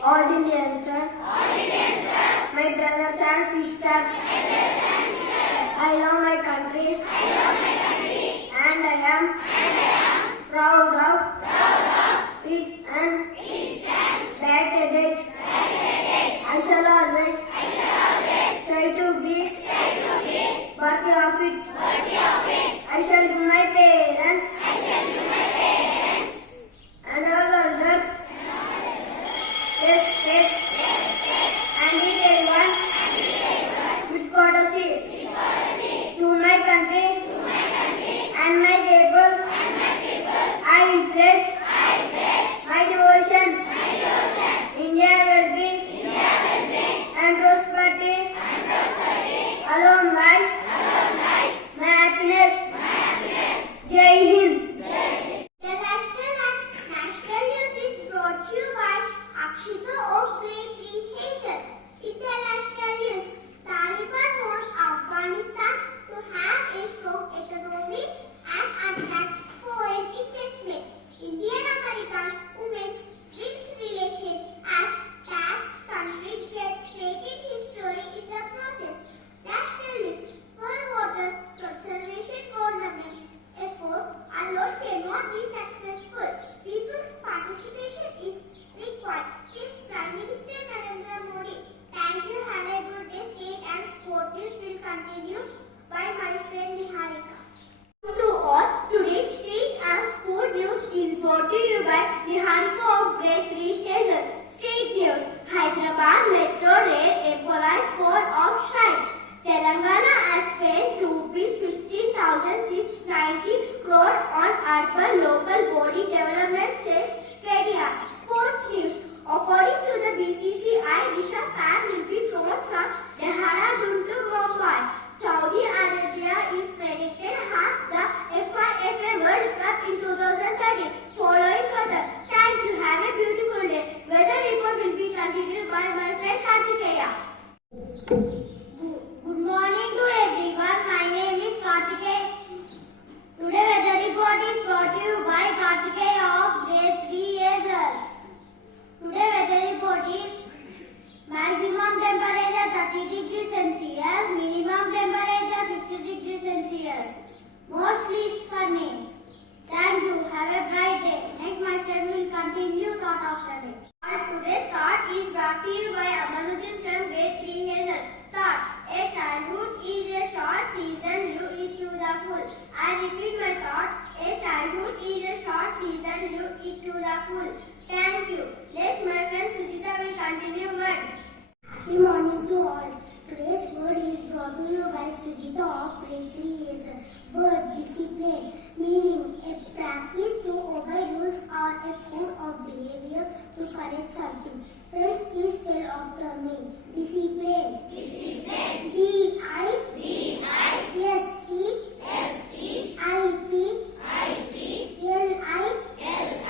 All Indians, my brothers and sisters, I love my country, and I am proud of its and that heritage. I shall always try to be worthy of it. I shall give my parents and all others and each everyone with courtesy to my country and my people. I pledge my devotion. India will be and prosperity alone lies my happiness. Jai Hind. The national news is brought to you by Akshita of Grade 3 Hazel. International news. Taliban wants Afghanistan to have a strong economy and attract foreign investment. Indian-American women's relation as tax country gets making history in the process. National news. For water conservation government effort alone cannot be successful. People's participation is required. Says Prime Minister Narendra Modi. Thank you. Have a good day. State and sport news will continue by my friend Niharika. To all, today's state and sport news is brought to you by Niharika of Grade 3 Hazel. State news. Hyderabad Metro Rail employs code of strike. Telangana has spent ₹15,690 crore on urban local body development, says KDR. Sports news. According to the BCCI, Rishabh Pant will be flown from Dehradun to Mumbai. Saudi Arabia is predicted as the FIFA World Cup in 2030, following Qatar. Thank you. Have a beautiful day. Weather report will be continued by my friend Kartikeya. Good morning to everyone. My name is Kartikeya. Today weather report is brought to you by Kartikeya of Grade 3 Hazel. Today weather report is maximum temperature 30 degrees Celsius, minimum temperature 50 degrees Celsius. Mostly sunny. Thank you. Have a bright day. Next my friend will continue thought after me. Today's thought is brought to you by Amanuddin from Grade 3 Hazel. Thought. A childhood is a short season, live it to the full. I repeat my thought. A childhood is a short season, live it to the full. Thank you. Next my friend Sujita will continue word. Good morning to all. Today's word is brought to you by Sujita of Grade 3 Hazel. Word discipline, meaning a practice to obey rules or a code of behavior to correct something. Friends, please spell after me. Discipline. Discipline.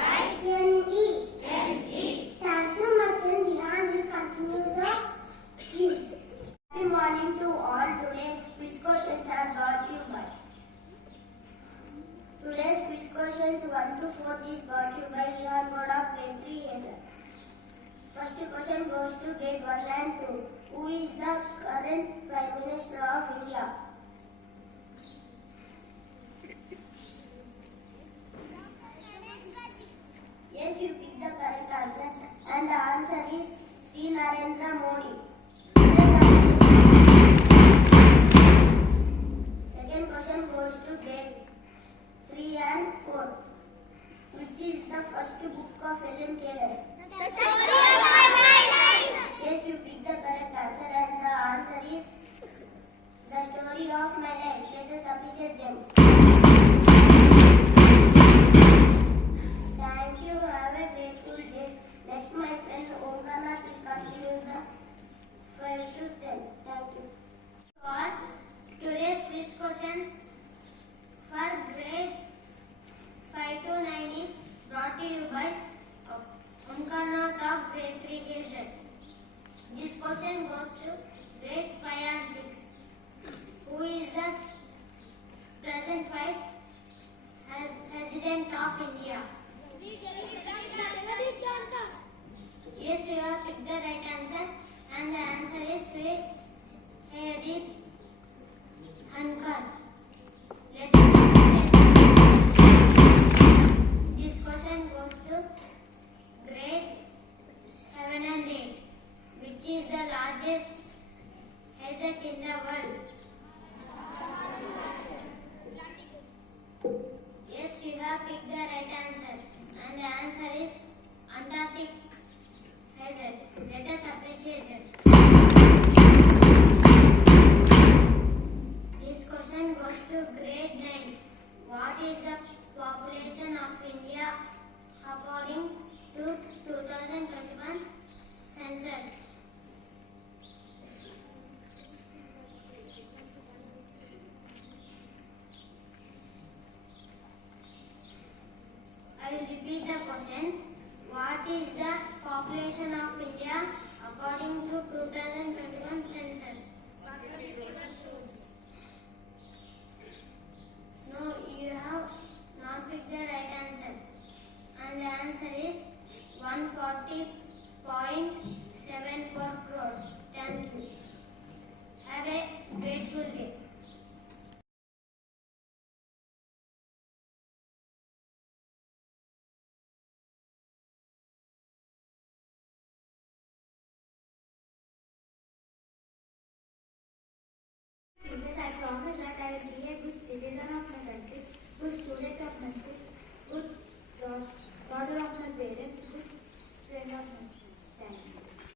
D-I-S-C-I-P-L-I-N-E. Thank you, my friend. Dihan will continue the quiz. Good morning to all. Today's quiz questions are brought to you by. Today's quiz questions 1 to 4 is brought to you by Vihan Board of Grade 3 Hazel. First question goes to Grade 1 and 2. Who is the current Prime Minister of India? Yes, you picked the correct answer, and the answer is Sri Narendra Modi. Second question goes to Grade 3 and 4. Which is the first book of Helen Keller? The story of my life. Yes, you picked the correct answer, and the answer is The Story of My Life. Let us appreciate them.